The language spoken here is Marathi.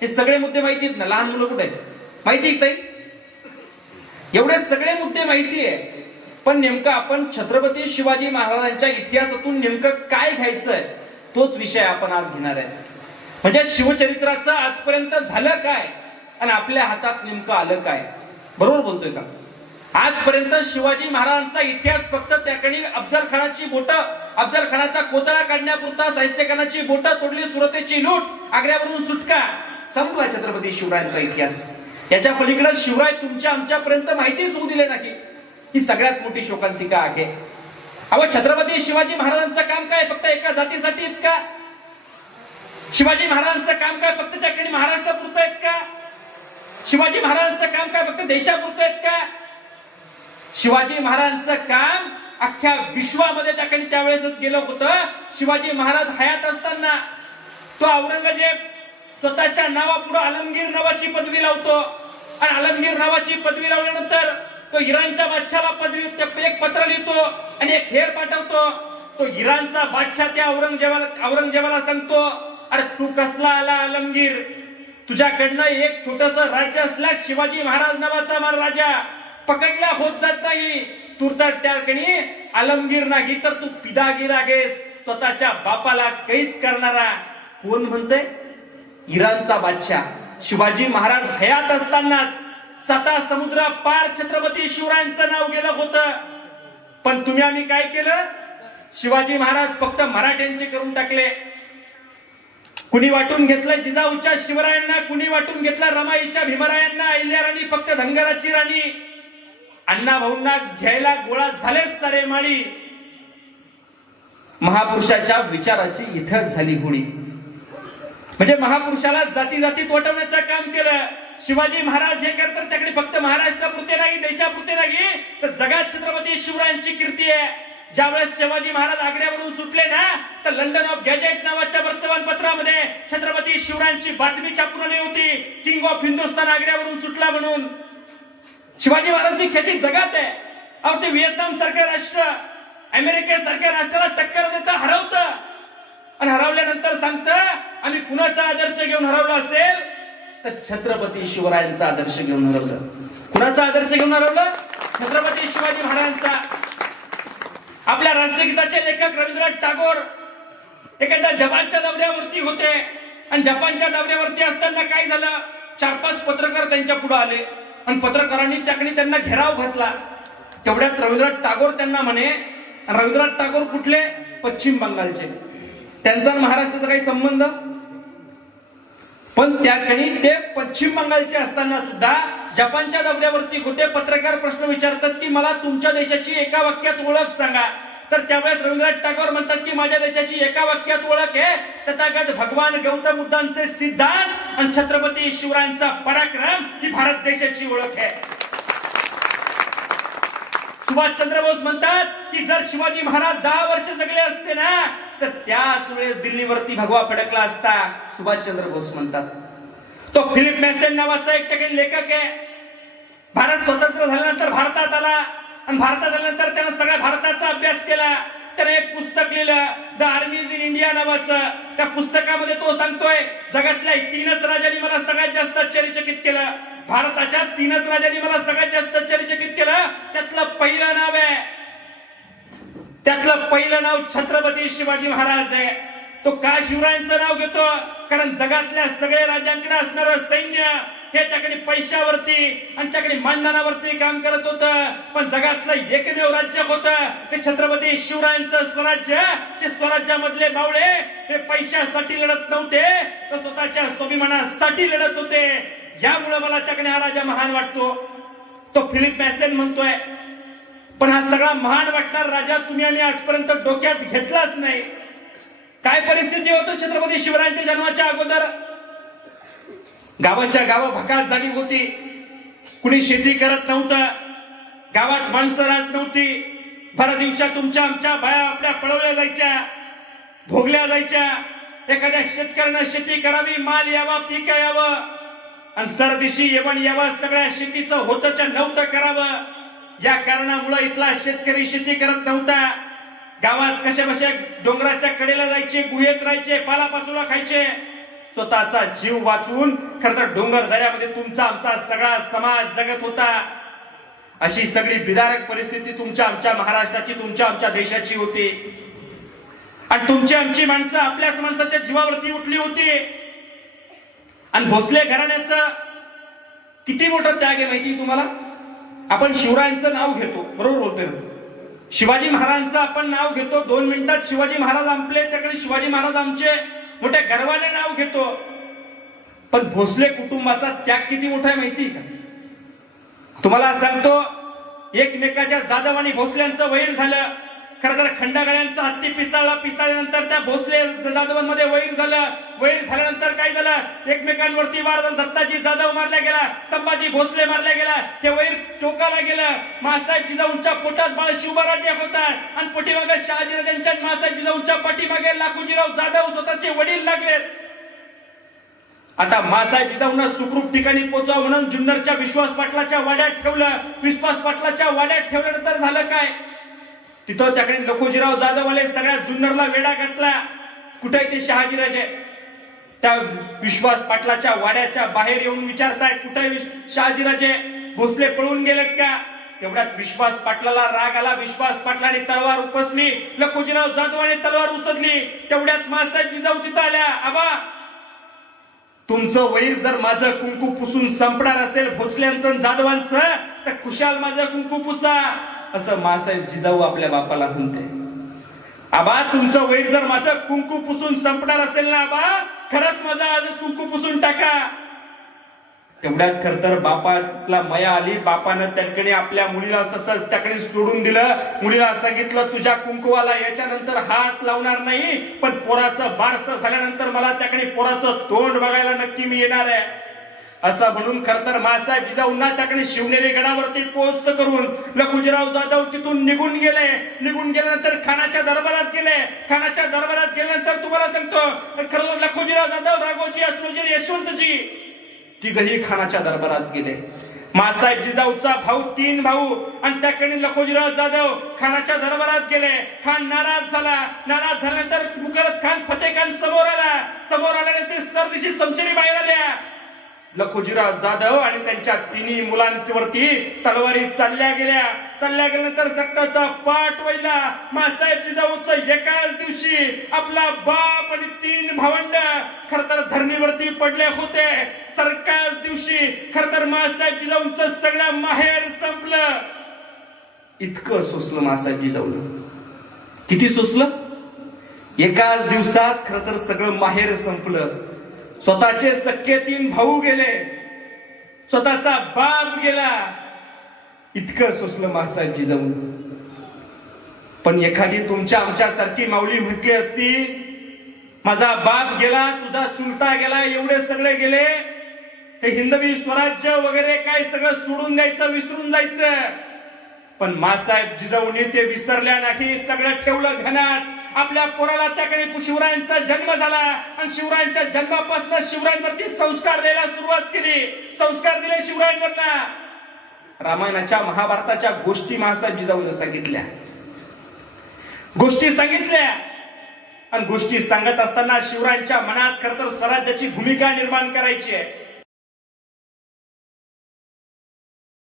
हे सगळे मुद्दे माहिती आहेत ना? लहान मुलं कुठे आहेत माहिती आहे ताई? एवढे सगळे मुद्दे माहिती आहे, पण नेमकं आपण छत्रपती शिवाजी महाराजांच्या इतिहासातून नेमकं काय घ्यायचंय तोच विषय आपण आज घेणार आहे. म्हणजे शिवचरित्राचं आजपर्यंत झालं काय आणि आपल्या हातात नेमकं आलं काय. बरोबर बोलतोय का? आजपर्यंत शिवाजी महाराजांचा इतिहास फक्त त्या ठिकाणी अफजल खानाची बोटं, अफजल खानाचा कोतळा काढण्यापुरता, शाहिस्तेखानाची बोटं तोडली, सुरतेची लूट, आग्र्यावरून सुटका, संपला छत्रपती शिवरायांचा इतिहास. याच्या पलीकडे शिवराय तुमच्या आमच्यापर्यंत माहितीच होऊ दिले नाही. ही सगळ्यात मोठी शोकांतिका आहे. अहो, छत्रपती शिवाजी महाराजांचं काम काय फक्त एका जातीसाठी आहेत का? शिवाजी महाराजांचं काम काय फक्त त्या ठिकाणी महाराष्ट्रापुरतं आहेत का? शिवाजी महाराजांचं काम काय फक्त देशापुरतं आहेत का? शिवाजी महाराजांचं काम अख्ख्या विश्वामध्ये त्या ठिकाणी त्यावेळेसच गेलं होतं. शिवाजी महाराज हयात असताना तो औरंगजेब स्वतःच्या नावापुढे आलमगीर नावाची पदवी लावतो आणि आलमगीर नावाची पदवी लावल्यानंतर तो इराणच्या बादशाला पदवी एक पत्र लिहितो आणि एक हेर पाठवतो. तो इराणचा बादशाह त्या औरंगजेबाला सांगतो, अरे तू कसला आला आलमगीर, तुझ्याकडनं एक छोटस राज्य असल्यास शिवाजी महाराज नावाचा मार राजा पकडला होत जात नाही. तू तर त्या ठिकाणी आलमगीर नाही तर तू पिदागीर आहेस, स्वतःच्या बापाला कैद करणारा. कोण म्हणतंय? इराणचा बादशाह. शिवाजी महाराज हयात असताना 7 समुद्र पार छत्रपती शिवरायांचं नाव गेलं होतं. पण तुम्ही आम्ही काय केलं? शिवाजी महाराज फक्त मराठ्यांचे करून टाकले. कुणी वाटून घेतलं जिजाऊच्या शिवरायांना, कुणी वाटून घेतलं रमाईच्या भीमरायांना, अहिल्याराणी फक्त धनगराची राणी. अण्णा भाऊंना घ्यायला गोळा झालेच सारे माळी. महापुरुषाच्या विचाराची इथं झाली होळी. म्हणजे महापुरुषाला जाती जातीत वाटवण्याचं काम केलं. शिवाजी महाराज हे करतात त्याकडे फक्त महाराष्ट्रापुरते नाही, देशापुरते नाही, तर जगात छत्रपती शिवरायांची कीर्ती आहे. ज्यावेळेस शिवाजी महाराज आग्र्यावरून सुटले ना, तर लंडन ऑफ गॅजेट नावाच्या वर्तमानपत्रामध्ये छत्रपती शिवरायांची बातमी छापून आली होती, किंग ऑफ हिंदुस्थान आग्र्यावरून सुटला म्हणून. शिवाजी महाराजांची ख्याती जगात आहे. अहो, ते व्हिएतनाम सारखे राष्ट्र, अमेरिकेसारख्या राष्ट्राला टक्कर देता हरवतं आणि हरवल्यानंतर सांगतं आम्ही कुणाचा आदर्श घेऊन हरवला असेल तर छत्रपती शिवरायांचा आदर्श घेऊन हरवलं. कुणाचा आदर्श घेऊन हरवलं? छत्रपती शिवाजी महाराजांचा. आपल्या राष्ट्रगीताचे लेखक रवींद्रनाथ टागोर एखाद्या जपानच्या दौऱ्यावरती होते आणि जपानच्या दौऱ्यावरती असताना काय झालं, 4-5 पत्रकार त्यांच्या पुढे आले आणि पत्रकारांनी त्याकडे त्यांना घेराव घातला. तेवढ्यात रवींद्रनाथ टागोर त्यांना म्हणे, रवींद्रनाथ टागोर कुठले? पश्चिम बंगालचे. त्यांचा महाराष्ट्राचा काही संबंध? पण त्या ठिकाणी ते पश्चिम बंगालचे असताना सुद्धा जपानच्या दौऱ्यावरती होते. पत्रकार प्रश्न विचारतात की मला तुमच्या देशाची एका वाक्यात ओळख सांगा. तर त्यावेळेस रवींद्रनाथ टागोर म्हणतात की माझ्या देशाची एका वाक्यात ओळख आहे तथागत भगवान गौतम बुद्धांचे सिद्धांत आणि छत्रपती शिवरायांचा पराक्रम ही भारत देशाची ओळख आहे. सुभाषचंद्र बोस म्हणतात की जर शिवाजी महाराज 10 वर्ष जगले असते ना तर त्याच वेळेस दिल्लीवरती भगवा फडकला असता. सुभाषचंद्र बोस म्हणतात. तो फिलिप मॅसेन नावाचा एक ठिकाणी लेखक आहे. भारत स्वतंत्र झाल्यानंतर भारतात आला आणि भारतात आल्यानंतर त्यानं सगळ्या भारताचा अभ्यास केला. त्याने एक पुस्तक लिहिलं, द आर्मीज इन इंडिया नावाचं. त्या पुस्तकामध्ये तो सांगतोय जगातल्या 3च राजांनी मला सगळ्यात जास्त आश्चर्यचकित केलं. भारताच्या 3च राजांनी मला सगळ्यात जास्त आश्चर्यचकित केलं. त्यातलं पहिलं नाव आहे, त्यातलं पहिलं नाव छत्रपती शिवाजी महाराज आहे. तो का शिवरायांचं नाव घेतो? कारण जगातल्या सगळ्या राजांकडे असणारं सैन्य हे त्याकडे पैशावरती आणि त्याकडे मानधनावरती काम करत होतं. पण जगातलं एकमेव राज्य होतं ते छत्रपती शिवरायांचं स्वराज्य. ते स्वराज्यामधले मावळे हे पैशासाठी लढत नव्हते, तर स्वतःच्या स्वाभिमानासाठी लढत होते. यामुळे मला त्याकडे हा राजा महान वाटतो. तो फिलिप मॅसेन म्हणतोय. पण हा सगळा महान वाटणारा राजा तुम्ही आणि आजपर्यंत डोक्यात घेतलाच नाही. काय परिस्थिती होती छत्रपती शिवरायांच्या जन्माच्या अगोदर? गावाच्या गाव भकास झाली होती. कुणी शेती करत नव्हतं. गावात माणसं राहत नव्हती. भर दिवसा तुमच्या आमच्या बाया आपल्या पळवल्या जायच्या, भोगल्या जायच्या. एखाद्या शेतकऱ्यानं शेती करावी, माल यावा, पीक यावं आणि सरदिशी येवण यावं, सगळ्या शेतीचं होतच नव्हतं करावं. या कारणामुळे इथला शेतकरी शेती करत नव्हता. गावात कशा बशा डोंगराच्या कडेला जायचे, गुहेत राहायचे, पालापाचोळा खायचे. स्वतःचा जीव वाचवून खरं तर डोंगर दऱ्यामध्ये तुमचा आमचा सगळा समाज जगत होता. अशी सगळी विदारक परिस्थिती तुमच्या आमच्या महाराष्ट्राची, तुमच्या आमच्या देशाची होती. आणि तुमची आमची माणसं आपल्याच माणसाच्या जीवावरती उठली होती. आणि भोसले घराण्याचं किती मोठं त्याग आहे माहिती तुम्हाला. आपण शिवरायांचं नाव घेतो, बरोबर होते, शिवाजी महाराजांचं आपण नाव घेतो, 2 मिनिटात शिवाजी महाराज आपले, त्याकडे शिवाजी महाराज आमचे मोठ्या गर्वाने नाव घेतो. पण भोसले कुटुंबाचा त्याग किती मोठा आहे माहिती का. तुम्हाला सांगतो, एकमेकाच्या जाधव आणि भोसल्यांचं वैर झालं. खरं तर खंडागळ्यांचा हत्ती पिसाळल्यानंतर त्या भोसले जाधवांमध्ये वैर झालं. वैर झाल्यानंतर काय झालं, एकमेकांवरती वार झाला. दत्ताजी जाधव मारला गेला, संभाजी भोसले मारला गेला. ते वैर टोकाला गेलं. मासाहेब जिजाऊंच्या पोटात बाळ शिवराजे होता आणि पाठीमागे शहाजीराजांच्या मासाहेब जिजाऊंच्या पाठीमागे लाखोजीराव जाधव स्वतःचे वडील लागले. आता मासाहेब जिजाऊंना सुखरूप ठिकाणी पोहोचवा म्हणून जुन्नरच्या विश्वास पाटलाच्या वाड्यात ठेवलं. विश्वास पाटलाच्या वाड्यात ठेवल्यानंतर झालं काय, तिथं त्याकडे लखोजीराव जाधववाले सगळ्या जुन्नरला वेडा घातला. कुठे ते शहाजीराजे त्या विश्वास पाटलाच्या वाड्याच्या बाहेर येऊन विचारतायत, कुठे शहाजीराजे, भोसले पळून गेलेत का. तेवढ्यात विश्वास पाटलाला राग आला. विश्वास पाटलाने तलवार उपसली, लखोजीराव जाधवाने तलवार उसदली. तेवढ्यात मासाहेब जिजाऊ तिथं आल्या. आबा, तुमचं वैर जर माझं कुंकू पुसून संपणार असेल भोसल्यांचं जाधवांचं, तर खुशाल माझं कुंकू पुसा, असं मासाहेब जिजाऊ आपल्या बापाला म्हणते. आबा, तुमचं वैर जर माझं कुंकू पुसून संपणार असेल ना आबा, खरंच माझं आजच कुंकू पुसून टाका. तेवढ्यात खर तर बापाला मया आली. बापानं त्याकडे आपल्या मुलीला तसंच त्याकडे सोडून दिलं. मुलीला सांगितलं, तुझ्या कुंकुवाला याच्यानंतर हात लावणार नाही, पण पोराचं बारसं झाल्यानंतर मला त्याकडे पोराचं तोंड बघायला नक्की मी येणार आहे, असं म्हणून खर तर मासाहेब जिजाऊंना त्याकडे शिवनेरी गडावरती पोहोचत करून लखोजीराव जाधव तिथून निघून गेले. निघून गेल्यानंतर खानाच्या दरबारात गेले. खानाच्या दरबारात गेल्यानंतर तुम्हाला सांगतो, खरं लखोजीराव जाधव, राघोजी, अस्लोजी, यशवंतजी तिघही खानाच्या दरबारात गेले. मासाहेब जिजाऊचा भाऊ, 3 भाऊ आणि त्याकडे लखोजीराव जाधव खानाच्या दरबारात गेले. खान नाराज झाला. नाराज झाल्यानंतर मुकरत खान, फतेह खान समोर आला. समोर आल्यानंतर सरदेशी समशेरी बाहेर आल्या. लखोजीराव जाधव आणि त्यांच्या 3 मुलांवरती तलवारी चालल्या गेल्या. चालल्या गेल्यानंतर रक्ताचा पाठ वळला. मासाहेब जिजाऊचं एकाच दिवशी आपला बाप आणि 3 भावंड खर तर धरणीवरती पडले होते. सरकाच दिवशी खर तर मासाहेब जिजाऊंचं सगळं माहेर संपलं. इतकं सोसलं मासाहेब जिजाऊनं. किती सोसलं, एकाच दिवसात खर तर सगळं माहेर संपलं. स्वतःचे सख्खे 3 भाऊ गेले, स्वतःचा बाप गेला. इतकं सोसलं मासाहेब जिजाऊन. पण एखादी तुमच्या आमच्यासारखी माऊली म्हटली असती, माझा बाप गेला, तुझा चुलता गेला, एवढे सगळे गेले, हे हिंदवी स्वराज्य वगैरे काय सगळं सोडून द्यायचं, विसरून जायचं. पण मासाहेब जिजाऊने ते विसरल्या नाही. सगळं ठेवलं ध्यानात. आपल्या पोराला त्याकडे शिवरायांचा जन्म झाला आणि शिवरायांच्या जन्मापासून शिवरायांवरती संस्कार द्यायला सुरुवात केली. संस्कार दिले शिवरायांवरना. रामायणाच्या, महाभारताच्या गोष्टी मासाहेब जिजाऊने सांगितल्या. गोष्टी सांगितल्या आणि गोष्टी सांगत असताना शिवरायांच्या मनात खरं तर स्वराज्याची भूमिका निर्माण करायची आहे.